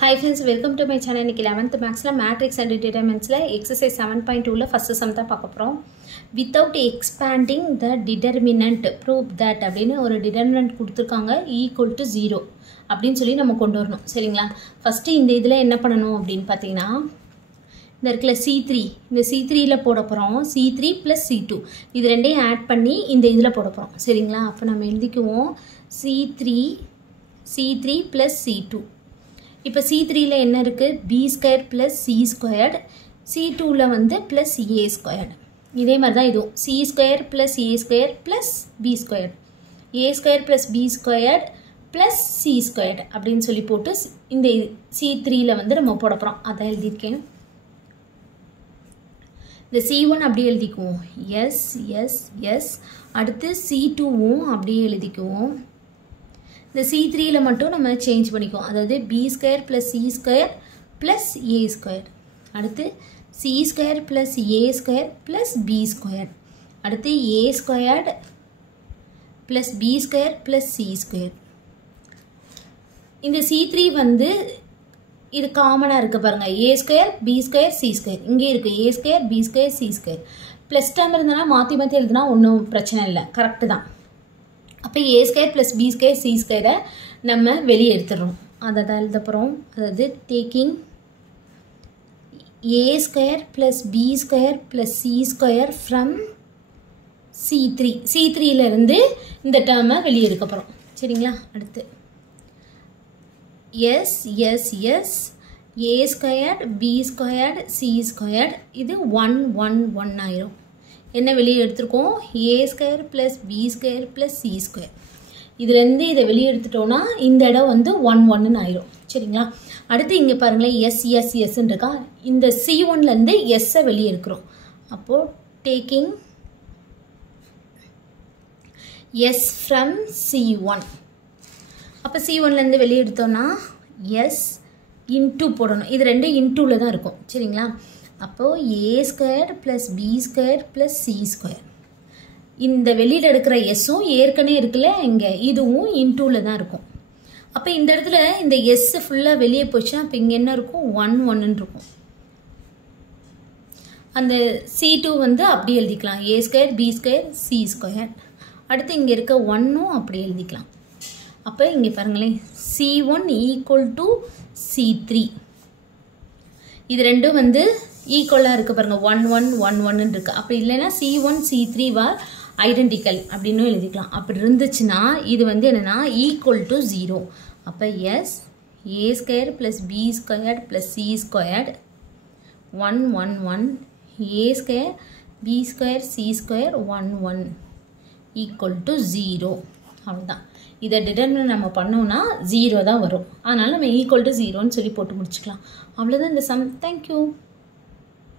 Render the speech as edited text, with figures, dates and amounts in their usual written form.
Hi friends, welcome to my channel. இன்னைக்கு 11th mathsல matrix and determinantsல exercise 7.2ல first sum தான் பார்க்க போறோம். Without expanding the determinant, prove that அப்படினு ஒரு determinant கொடுத்திருக்காங்க equal to 0 அப்படினு சொல்லி நம்ம கொண்டு வரணும். சரிங்களா? ஃபர்ஸ்ட் இந்த இதுல என்ன பண்ணனும் அப்படினு பாத்தீங்கன்னா இந்த இருக்குல C3 இந்த C3ல போட போறோம். C3 + C2 இது ரெண்டையும் ஆட் பண்ணி இந்த இதுல போட போறோம். சரிங்களா? அப்ப நம்ம எழுதிக்குவோம் C3 + C2. இப்போ C3ல என்ன இருக்கு b² + c², C2ல வந்து +a². இதே மாதிரி தான் இதுவும் c² + a² + b², a² + b² + c² அப்படின்னு சொல்லி போட்டு இந்த C3ல வந்து நம்ம போட போறோம். அத எழுதிருக்கேன். இந்த C1 அப்படியே எழுதிக்குவோம். s அடுத்து C2வும் அப்படியே எழுதிக்குவோம். இந்த C3ல மட்டும் நம்ம சேஞ்ச் பண்ணிக்குவோம். அதாவது b² + c² + a². அடுத்து c² + a² + b². அடுத்து a² + b² + c². இந்த C3 வந்து இது காமனா இருக்கு பாருங்க. a² b² c². இங்கே இருக்கு a² b² c². Plus term இருந்தா மாத்தி மாத்தி எழுதுனா ஒண்ணும் பிரச்சனை இல்ல. கரெக்ட் தான். அப்ப a² + b² c² நம்ம வெளிய எடுத்துறோம். அத தான் எழுத போறோம். அதாவது taking a² + b² + c² from C3ல இருந்து இந்த டேர்மை வெளிய எடுக்க போறோம். சரிங்களா? அடுத்து s a² b² c² இது 1 1 1 ஆயிரும். என்ன வெளிய எடுத்துறோம் a² + b² + c². இதுல இருந்து இத வெளிய எடுத்துட்டோம்னா இந்த இடம் வந்து 1 1 ன்னு ஆயிரும். சரிங்களா? அடுத்து இங்க பாருங்க s ன்னு இருக்கா. இந்த C1ல இருந்து s வெளிய எடுக்கறோம். அப்போ taking s from C1. அப்ப C1ல இருந்து வெளிய எடுத்தோம்னா s into போடணும். இது ரெண்டு intoல தான் இருக்கும். சரிங்களா? அப்போ a² + b² + c². இந்த வெளியில எடுக்கிற sம் ஏற்கனவே இருக்குல இங்க இதுவும் இன்டூல தான் இருக்கும். அப்ப இந்த இடத்துல இந்த s ஃபுல்லா வெளிய போச்சுனா அப்ப இங்க என்ன இருக்கும் 1 1 ன்னு இருக்கும். அந்த C2 வந்து அப்படி எழுதிக்கலாம் a² b² c². அடுத்து இங்க இருக்க 1ம் அப்படி எழுதிக்கலாம். அப்ப இங்க பாருங்களே C1 = C3. இது ரெண்டும் வந்து ஈக்குவலா இருக்கு பாருங்க 1 1 1 1 ன்னு இருக்கு. அப்ப இல்லனா C1 C3 were identical அப்படினு எழுதிக்கலாம். அப்படி இருந்துச்சுனா இது வந்து என்னன்னா equal to 0. அப்ப s a² + b² + c² 1 1 1 a² b² c² 1 1 equal to 0. அவ்வளவுதான். இத டிட்டர்மினன்ட் நம்ம பண்ணோம்னா 0 தான் வரும். அதனால நம்ம equal to 0 ன்னு சொல்லி போட்டு முடிச்சுக்கலாம். அவ்வளவுதான் இந்த சம். Thank you.